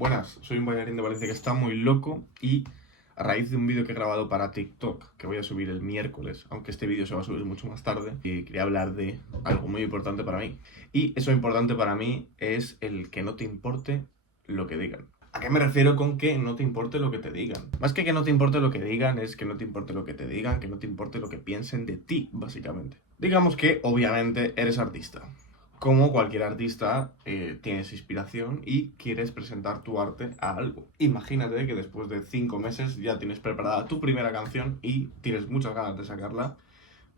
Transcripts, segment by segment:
Buenas, soy un bailarín de Valencia que está muy loco y a raíz de un vídeo que he grabado para TikTok, que voy a subir el miércoles, aunque este vídeo se va a subir mucho más tarde, y quería hablar de algo muy importante para mí. Y eso importante para mí es el que no te importe lo que digan. ¿A qué me refiero con que no te importe lo que te digan? Más que no te importe lo que digan, es que no te importe lo que te digan, que no te importe lo que piensen de ti, básicamente. Digamos que, obviamente, eres artista. Como cualquier artista, tienes inspiración y quieres presentar tu arte a algo. Imagínate que después de 5 meses ya tienes preparada tu primera canción y tienes muchas ganas de sacarla,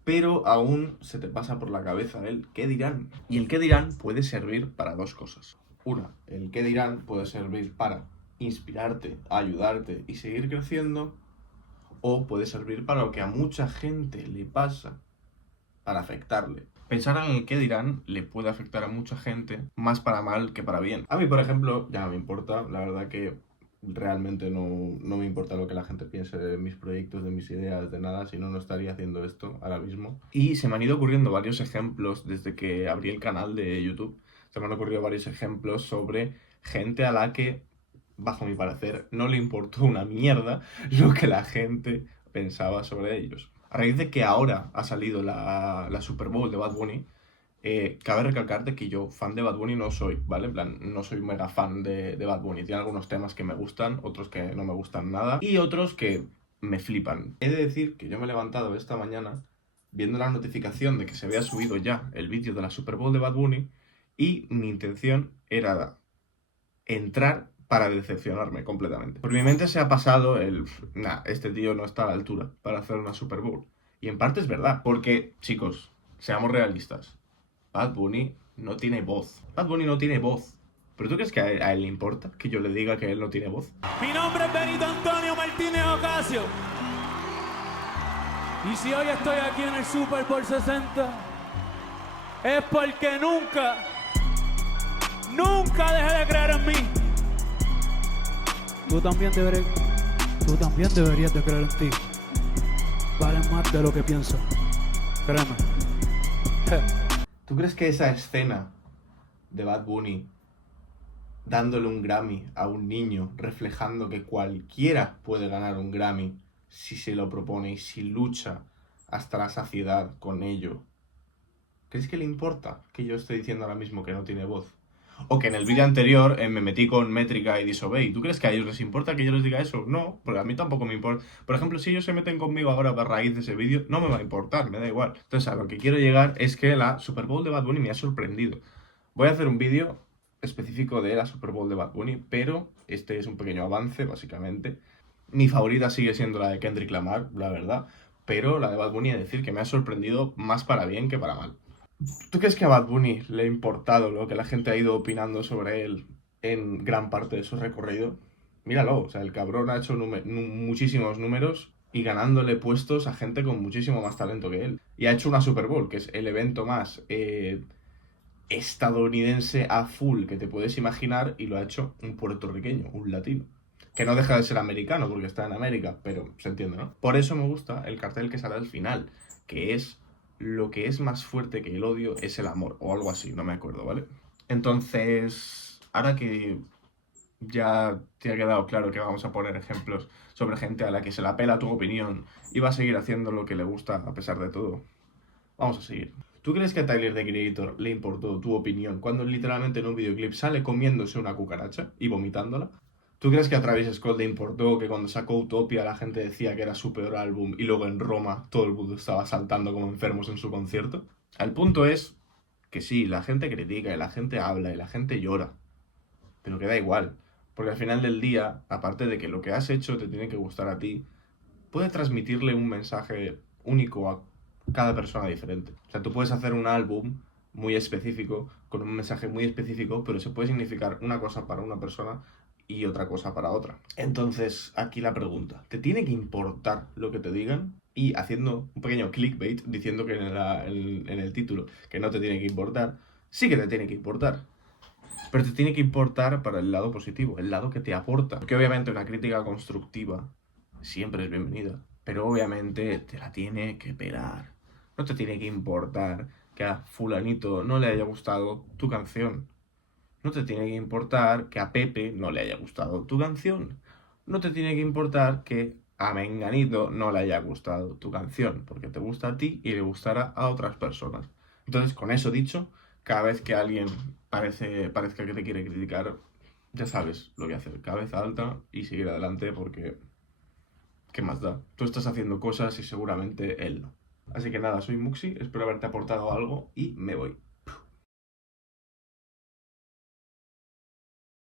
pero aún se te pasa por la cabeza el qué dirán. Y el qué dirán puede servir para dos cosas. Una, el qué dirán puede servir para inspirarte, ayudarte y seguir creciendo, o puede servir para lo que a mucha gente le pasa, para afectarle. Pensar en el qué dirán le puede afectar a mucha gente, más para mal que para bien. A mí, por ejemplo, ya no me importa, la verdad que realmente no me importa lo que la gente piense de mis proyectos, de mis ideas, de nada, si no, no estaría haciendo esto ahora mismo. Y se me han ido ocurriendo varios ejemplos desde que abrí el canal de YouTube. Se me han ocurrido varios ejemplos sobre gente a la que, bajo mi parecer, no le importó una mierda lo que la gente pensaba sobre ellos. A raíz de que ahora ha salido la Super Bowl de Bad Bunny, cabe recalcarte que yo fan de Bad Bunny no soy, ¿vale? En plan, no soy mega fan de Bad Bunny. Tiene algunos temas que me gustan, otros que no me gustan nada y otros que me flipan. He de decir que yo me he levantado esta mañana viendo la notificación de que se había subido ya el vídeo de la Super Bowl de Bad Bunny y mi intención era entrar para decepcionarme completamente. Por mi mente se ha pasado este tío no está a la altura para hacer una Super Bowl. Y en parte es verdad, porque, chicos, seamos realistas. Bad Bunny no tiene voz. Bad Bunny no tiene voz. ¿Pero tú crees que a él le importa que yo le diga que él no tiene voz? Mi nombre es Benito Antonio Martínez Ocasio. Y si hoy estoy aquí en el Super Bowl 60, es porque nunca dejé de creer en mí. Tú también deberías de creer en ti. Vales más de lo que piensas. Créeme. ¿Tú crees que esa escena de Bad Bunny dándole un Grammy a un niño, reflejando que cualquiera puede ganar un Grammy si se lo propone y si lucha hasta la saciedad con ello, crees que le importa que yo esté diciendo ahora mismo que no tiene voz? O que en el vídeo anterior me metí con Métrica y Disobey. ¿Tú crees que a ellos les importa que yo les diga eso? No, porque a mí tampoco me importa. Por ejemplo, si ellos se meten conmigo ahora a raíz de ese vídeo, no me va a importar, me da igual. Entonces, a lo que quiero llegar es que la Super Bowl de Bad Bunny me ha sorprendido. Voy a hacer un vídeo específico de la Super Bowl de Bad Bunny, pero este es un pequeño avance, básicamente. Mi favorita sigue siendo la de Kendrick Lamar, la verdad, pero la de Bad Bunny, he de decir que me ha sorprendido más para bien que para mal. ¿Tú crees que a Bad Bunny le ha importado lo que la gente ha ido opinando sobre él en gran parte de su recorrido? Míralo, o sea, el cabrón ha hecho muchísimos números y ganándole puestos a gente con muchísimo más talento que él. Y ha hecho una Super Bowl, que es el evento más estadounidense a full que te puedes imaginar, y lo ha hecho un puertorriqueño, un latino. Que no deja de ser americano porque está en América, pero se entiende, ¿no? Por eso me gusta el cartel que sale al final, que es: lo que es más fuerte que el odio es el amor, o algo así, no me acuerdo, ¿vale? Entonces, ahora que ya te ha quedado claro que vamos a poner ejemplos sobre gente a la que se la pela tu opinión y va a seguir haciendo lo que le gusta a pesar de todo, vamos a seguir. ¿Tú crees que a Tyler, The Creator, le importó tu opinión cuando literalmente en un videoclip sale comiéndose una cucaracha y vomitándola? ¿Tú crees que a Travis Scott le importó que cuando sacó Utopia la gente decía que era su peor álbum y luego en Roma todo el mundo estaba saltando como enfermos en su concierto? El punto es que sí, la gente critica y la gente habla y la gente llora, pero que da igual, porque al final del día, aparte de que lo que has hecho te tiene que gustar a ti, puede transmitirle un mensaje único a cada persona diferente. O sea, tú puedes hacer un álbum muy específico, con un mensaje muy específico, pero se puede significar una cosa para una persona y otra cosa para otra. Entonces, aquí la pregunta: ¿te tiene que importar lo que te digan? Y haciendo un pequeño clickbait, diciendo que en el título que no te tiene que importar, sí que te tiene que importar. Pero te tiene que importar para el lado positivo, el lado que te aporta. Porque obviamente una crítica constructiva siempre es bienvenida, pero obviamente te la tiene que pelar. No te tiene que importar que a fulanito no le haya gustado tu canción. No te tiene que importar que a Pepe no le haya gustado tu canción. No te tiene que importar que a Menganito no le haya gustado tu canción, porque te gusta a ti y le gustará a otras personas. Entonces, con eso dicho, cada vez que alguien parezca que te quiere criticar, ya sabes lo que hacer. Cabeza alta y seguir adelante porque ¿qué más da? Tú estás haciendo cosas y seguramente él no. Así que nada, soy Muxi, espero haberte aportado algo y me voy.